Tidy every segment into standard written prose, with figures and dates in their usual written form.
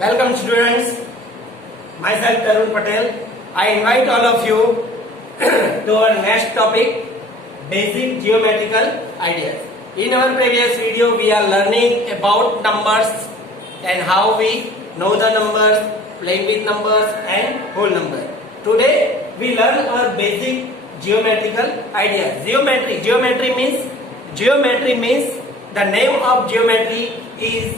Welcome students, myself Tarun Patel. I invite all of you to our next topic, basic geometrical ideas. In our previous video we are learning about numbers and how we know the numbers, playing with numbers and whole number. Today we learn our basic geometrical ideas. Geometry means the name of geometry is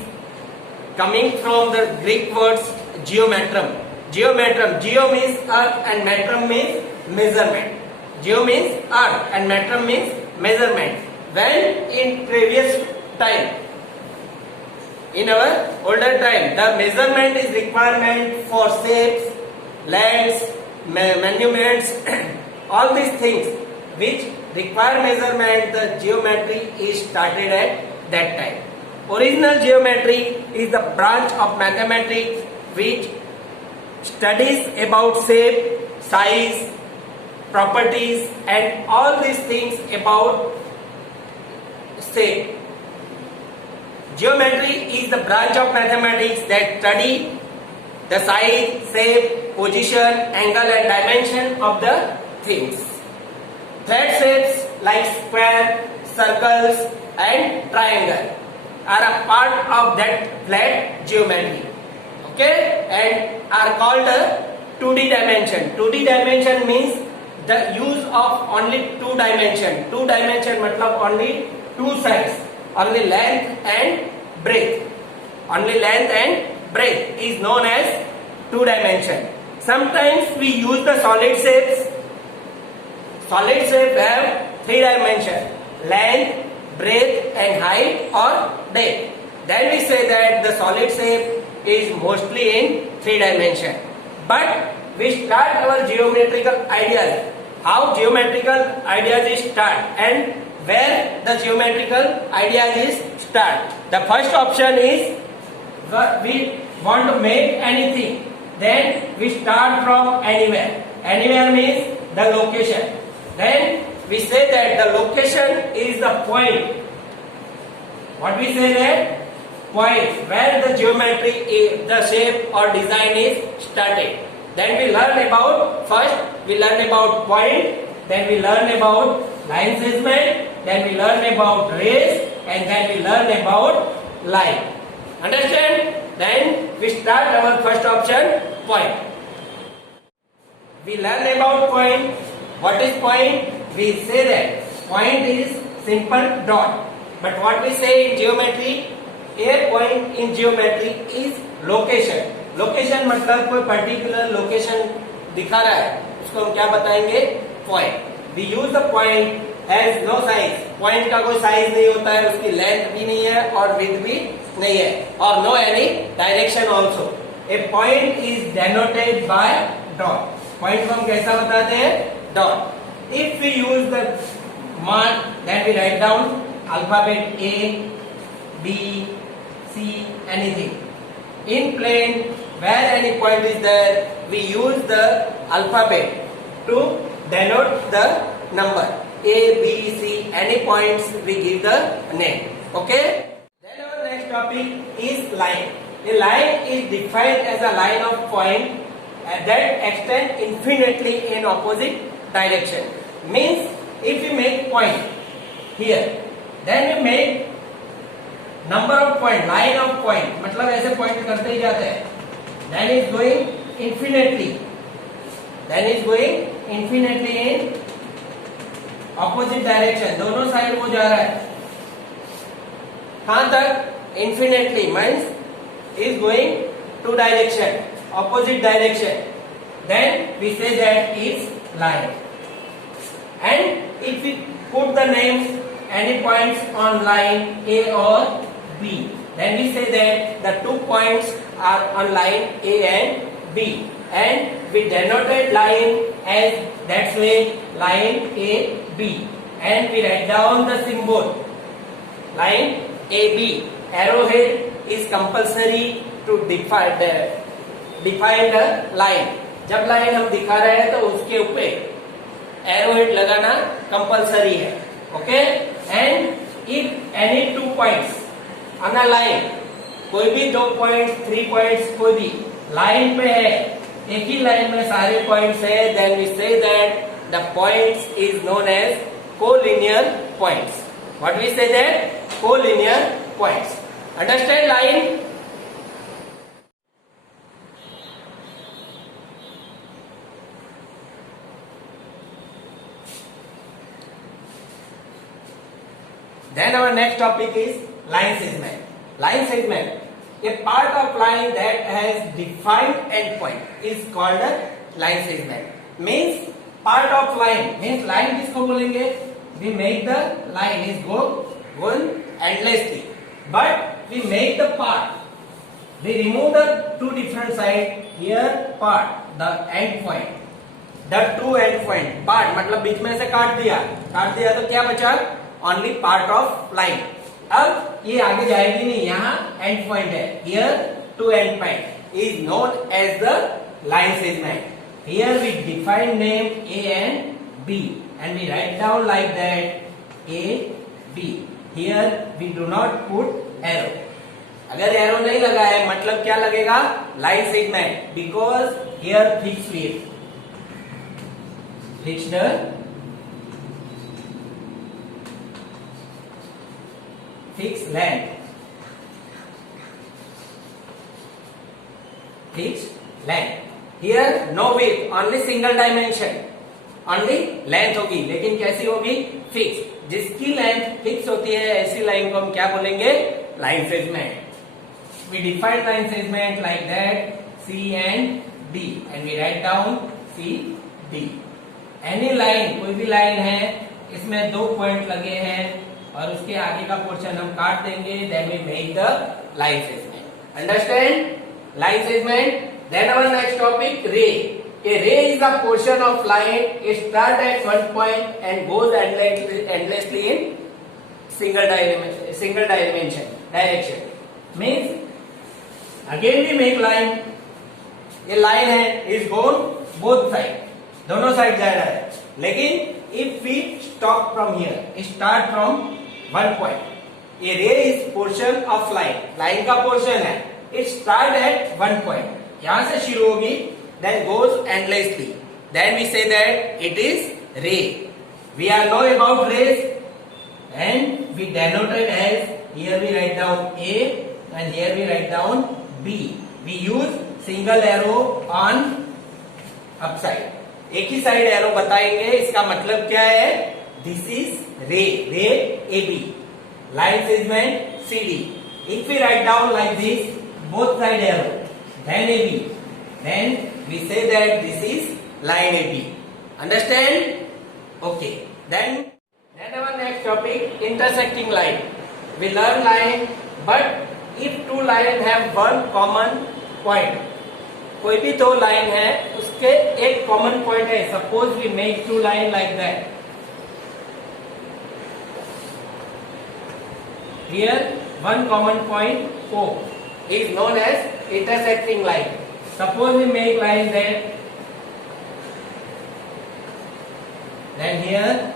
coming from the Greek words geometrum. Geo means earth and metrum means measurement. Geo means earth and metrum means measurement. When in previous time, in our older time, the measurement is requirement for shapes, lengths, monuments, all these things which require measurement, the geometry is started at that time. Original geometry is the branch of mathematics which studies about shape, size, properties and all these things about shape. Geometry is the branch of mathematics that study the size, shape, position, angle and dimension of the things. Flat shapes like square, circles and triangle are a part of that flat geometry, okay, and are called a 2D dimension. 2D dimension means the use of only two dimension. Two dimension matlab only two sides, only length and breadth. Only length and breadth is known as two dimension. Sometimes we use the solid shapes. Solid shape have three dimension: length, breadth and height or depth. Then we say that the solid shape is mostly in three dimension. But we start our geometrical ideas. How geometrical ideas is start and where the geometrical ideas is start. The first option is we want to make anything. Then we start from anywhere. Anywhere means the location. Then we say that the location is the point. What we say that? Point where the geometry is, the shape or design is started. Then we learn about, first we learn about point, then we learn about line segment, then we learn about rays and then we learn about line. Understand? Then we start our first option, point. We learn about point. What is point? We say that point is simple dot. But what we say in geometry, a point in geometry is location. Location मतलब कोई particular location दिखा रहा है, उसको हम क्या बताएंगे? Point. We use the point as no size. Point का कोई size नहीं होता है, उसकी length भी नहीं है और width भी नहीं है, और no any direction also. A point is denoted by dot. Point को हम कैसा बताते हैं? Dot. If we use the mark, then we write down alphabet A, B, C, anything. In plane, where any point is there, we use the alphabet to denote the number. A, B, C, any points we give the name. Okay? Then our next topic is line. A line is defined as a line of point that extend infinitely in opposite direction. Means if we make point here, then we make number of point, line of point, मतलब ऐसे point करते ही जाते हैं. Then is going infinitely. Then is going infinitely in opposite direction. दोनों side को जा रहा है. कहाँ तक? Infinitely means is going two direction, opposite direction. Then we say that is line. And if we put the names, any points on line A or B, then we say that the 2 points are on line A and B, and we denoted line as that's way line A B, and we write down the symbol line AB. Arrowhead is compulsory to define the line. जब line हम दिखा रहे हैं तो उसके ऊपर arrowhead लगाना compulsory है. Okay? And if any 2 points on a line कोई भी 2 पॉइंट्स 3 पॉइंट्स कोई भी लाइन पे है, एक ही लाइन में सारे पॉइंट्स है, then we say that the points is known as collinear points. What we say that? Collinear points. Understand line? Then our next topic is line segment. Line segment, a part of line that has defined endpoint is called a line segment. Means part of line means line किसको बोलेंगे? We make the line is going endlessly, but we make the part. We remove the two different side. Here part the end point. The two end point part मतलब बीच में से काट दिया तो क्या बचा? Only part of line. अब ये आगे जाएगी नहीं, यहाँ end point है. Here two end point is known as the line segment. Here we define name A and B and we write down like that A B. Here we do not put arrow. अगर arrow नहीं लगा है मतलब क्या लगेगा? Line segment, because here fixed width, fixed fixed length, fixed length. Here no width, only single dimension, only length होगी, लेकिन कैसी होगी? फिक्स. जिसकी लेंथ फिक्स होती है ऐसी लाइन को हम क्या बोलेंगे? Line segment. We define line segment like that C and D and we write down C D. Any line, कोई भी लाइन है, इसमें 2 पॉइंट लगे हैं और उसके आगे का पोर्शन हम काट देंगे, then we make the line segment. Understand? Line segment. Then our next topic, ray. A ray is a portion of line. It starts at one point and goes endlessly in single direction. Means again we make line. ये line है, is gone both side, दोनों side जा रहा है. लेकिन if we stop from here, start from one point. A ray is portion of line. Line का portion है. It start at one point. यहाँ से शुरू होगी, then goes endlessly. Then we say that it is ray. We are know about rays and we denote it as, here we write down A and here we write down B. We use single arrow on upside. एक ही side arrow बताएंगे, इसका मतलब क्या है? This is ray, ray AB. Line segment CD. If we write down like this, both side arrow, then AB, then we say that this is line AB. Understand? Okay. Then our next topic, intersecting line. We learn line, but if two lines have one common point, कोई भी 2 line है उसके एक common point है. Suppose we make 2 line like that. Here one common point O is known as intersecting line. Suppose we make line that, then here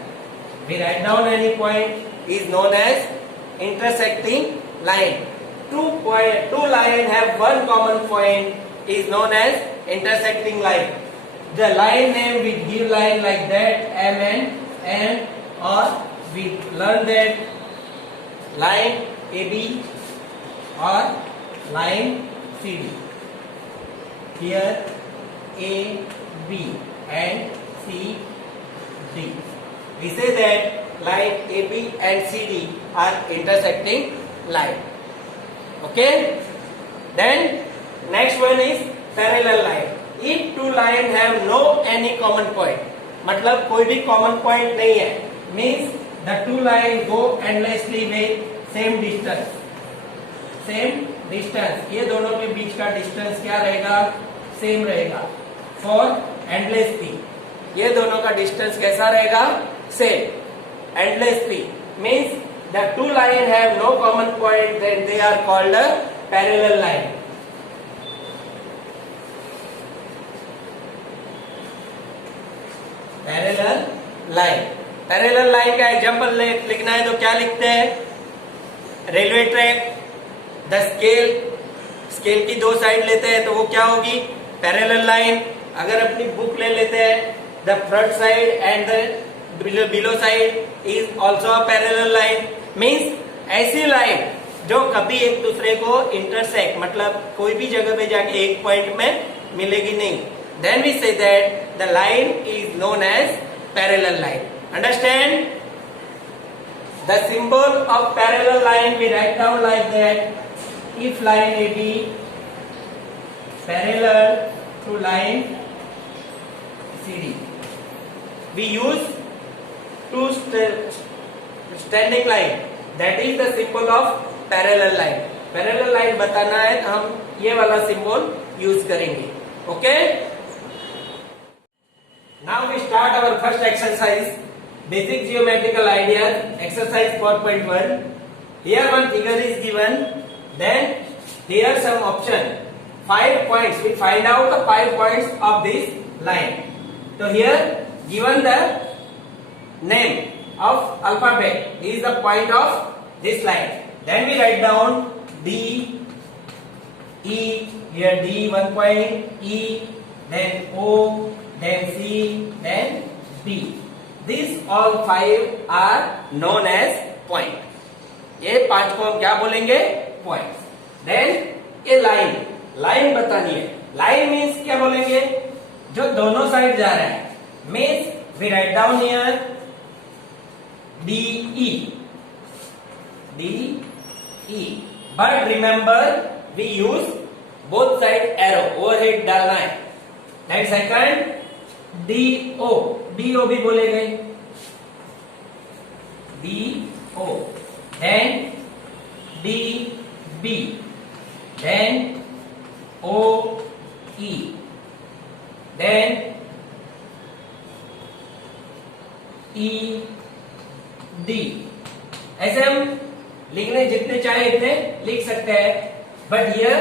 we write down any point is known as intersecting line. Two line have one common point is known as intersecting line. The line name we give line like that M and or we learn that line AB or line CD. Here A, B and C, D. We say that line AB and CD are intersecting line. Okay? Then next one is parallel line. If two lines have no any common point, मतलब कोई भी common point नहीं है, means the two lines go endlessly with same distance. Same distance. ये दोनों के बीच का distance क्या रहेगा? Same रहेगा. For endlessly. ये दोनों का distance कैसा रहेगा? Same. Endlessly means the two lines have no common point, then they are called a parallel line. Parallel line. Parallel line का एग्जाम्पल लिखना है तो क्या लिखते हैं? Railway track, the scale, scale की दो साइड लेते हैं तो वो क्या होगी, पैरेलल लाइन। अगर अपनी बुक ले लेते हैं, the front side and the below side is also a parallel line. Means ऐसी लाइन जो कभी एक दूसरे को इंटरसेक्ट, मतलब कोई भी जगह पे जाके एक पॉइंट में मिलेगी नहीं। Then we say that the line is known as parallel line. Understand? The symbol of parallel line we write down like that. If line AB parallel to line CD, we use two standing line. That is the symbol of parallel line. Parallel line बताना है तो हम ये वाला symbol use करेंगे. Okay? Now we start our first exercise. Basic geometrical ideas, exercise 4.1. Here one figure is given, then here some option. 5 points, we find out the 5 points of this line. So here given the name of alphabet is the point of this line. Then we write down D, E, here D 1 point, E, then O, then C, then B. These all 5 are known as point. ये 5 को हम क्या बोलेंगे, points. Then ये line बतानी है। Line means क्या बोलेंगे, जो दोनों साइड जा रहा है। Means we write down here DE, but remember we use both side arrow, overhead डालना है। देन सेकंड DO भी बोलेंगे, DO, then DB, then OE, then ED। ऐसे हम लिखने जितने चाहे इतने लिख सकते हैं, but here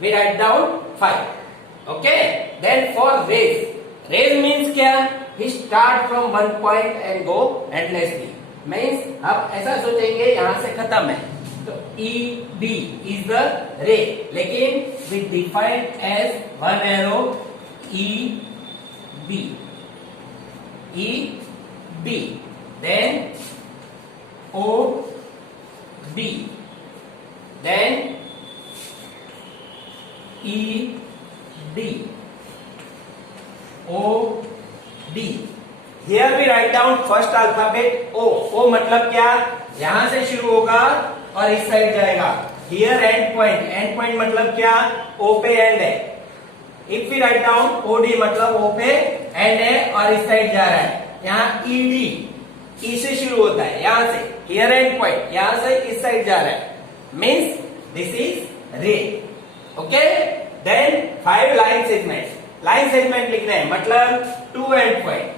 we write down 5। Okay, then for rays, rays means क्या, he start from one point and go endlessly. Means आप ऐसा सोचेंगे यहां से खत्म है, तो EB इज द रे, लेकिन we define as one arrow EB, then OB, then ED, OD। Here we write down first alphabet O। O मतलब क्या, यहां से शुरू होगा और इस साइड जाएगा। Here end point मतलब क्या, O पे end है। If we write down OD मतलब O पे end है और इस साइड जा रहा है। यहाँ ED, E से शुरू होता है, यहां से here end point, यहां से इस साइड जा रहा है। Means this is ray। Okay? Then 5 line segments। Line segment लिखना है, मतलब 2 एंड पॉइंट।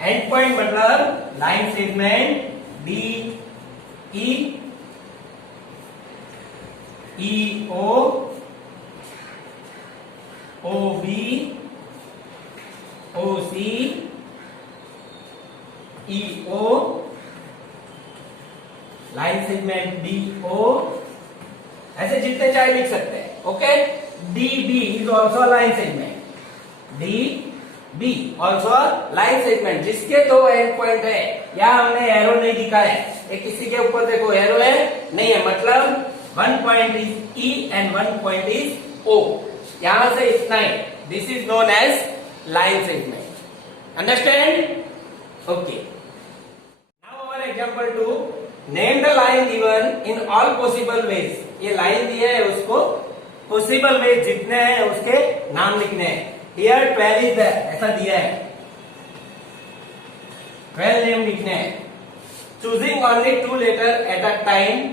एंड पॉइंट मतलब line segment DE, EO, OB, OC, EO, line segment DO। ऐसे जितने चाहे लिख सकते हैं। Okay, DB is also a line segment। DB also a line segment, जिसके 2 एंड पॉइंट है। यहाँ हमने एरो नहीं दिखाया है, ये किसी के ऊपर देखो एरो है नहीं है, मतलब 1 point is E and 1 point is O। यहां से इतना ही, this is known as line segment. Understand? Okay, now our example 2, name the line given in all possible ways. ये लाइन दिया है, उसको पॉसिबल वेज जितने हैं उसके नाम लिखने हैं। हियर 12 इज देयर, ऐसा दिया है, 12 नेम लिखने हैं। Choosing only 2 letter at a time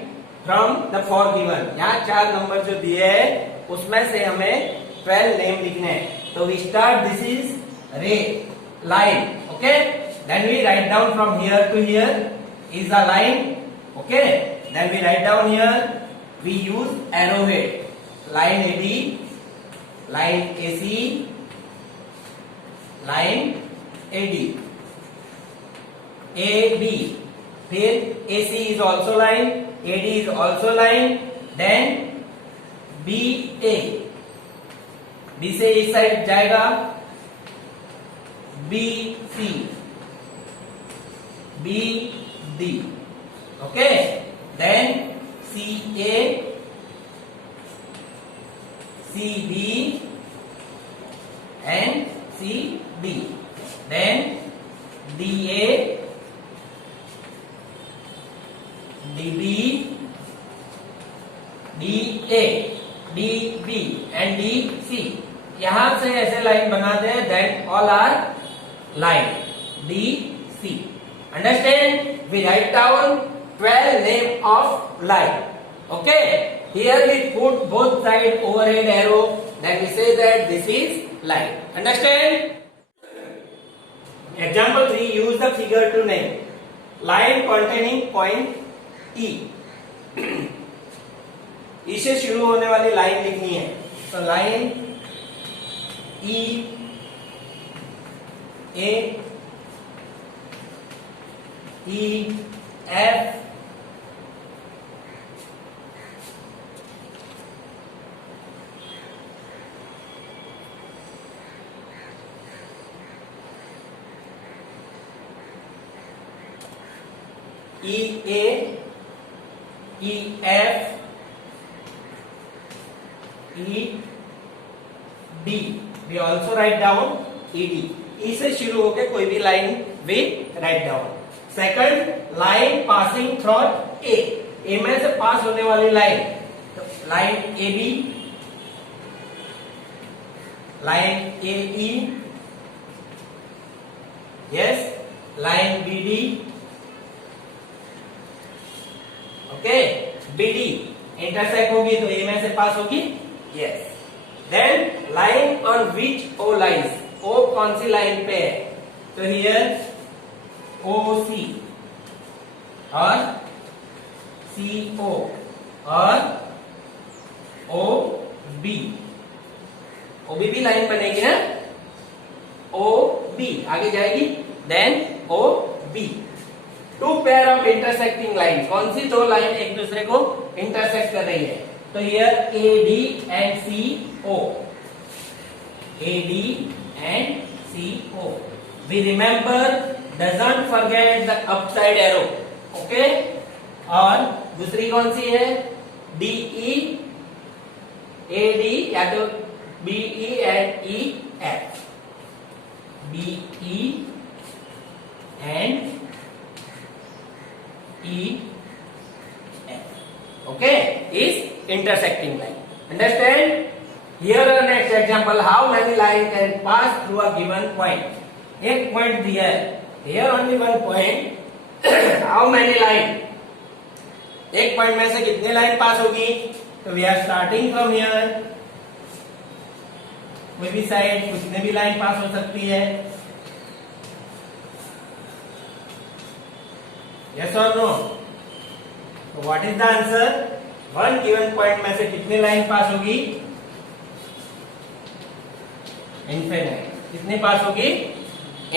from the 4 given. यहाँ 4 नंबर जो दिए हैं उसमें से हमें 12 नेम लिखने हैं। तो we start, this is ray line. Okay, then we write down from here to here is a line. Okay, then we write down here, we use arrowhead, line AD, line AC, line AD, AB, फिर AC is also line, AD is also line, then B A, B से इस साइड जाएगा B C, B D, okay, then C A, C B and C D, then D A, D B, D A, D B and D C. यहां से ऐसे line बनाते हैं, that all are line D C. Understand? We write down 12 name of line, okay. Here we put both side overhead arrow, then we say that this is line. Understand? Example 3, use the figure to name line containing point E. E से शुरू होने वाली line लिखनी है, तो line E A E F E A E F E D. We also write down E D. E से शुरू होकर कोई भी line we write down. Second, line passing through A. A में से पास होने वाली लाइन, तो line A B, line A E, yes, line B D, okay, BD intersect होगी तो A में से पास होगी, yes. Then line on which O lies, O कौन सी लाइन पे है, तो हियर OC और CO और OB, OB भी लाइन बनेगी ना, OB आगे जाएगी, then OB। Two pair of intersecting line, कौन सी दो लाइन एक दूसरे को इंटरसेक्ट कर रही है, तो here AD and CO, AD and CO। We remember, doesn't forget the upside arrow, okay. और दूसरी कौन सी है, DE AD या तो BE and EF, BE and E F, okay, is intersecting line. Understand? Here are next example, how many line can pass through a given point. एक point दिया है, here only one point, how many line, एक point में से कितने line पास होगी, तो we are starting from here, कोई भी साइड कितने भी लाइन पास हो सकती है, yes or no? So what is the answer? One given point में से कितने लाइन पास होगी, इनफिनाइट। कितने पास होगी,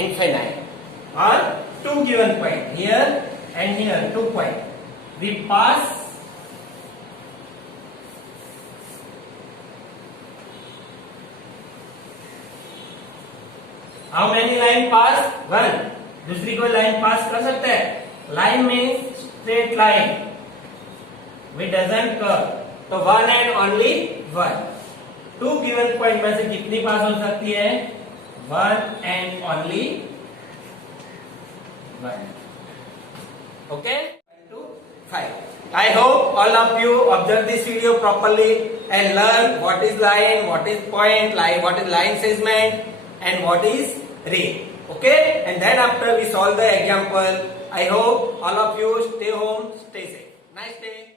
इनफिनाइट। और two given point, here and here, 2 point, we pass how many line pass, 1। दूसरी कोई लाइन पास कर सकते हैं, line means straight line, we doesn't curve, तो 1 एंड ओनली 1। 2 गिवन पॉइंट में से कितनी पास हो सकती है, 1 and only 1, okay. 5. I hope all of you observe this video properly and learn what is line, what is point, line, what is line segment and what is ray, okay, and then after we solve the example. I hope all of you stay home, stay safe. Nice day.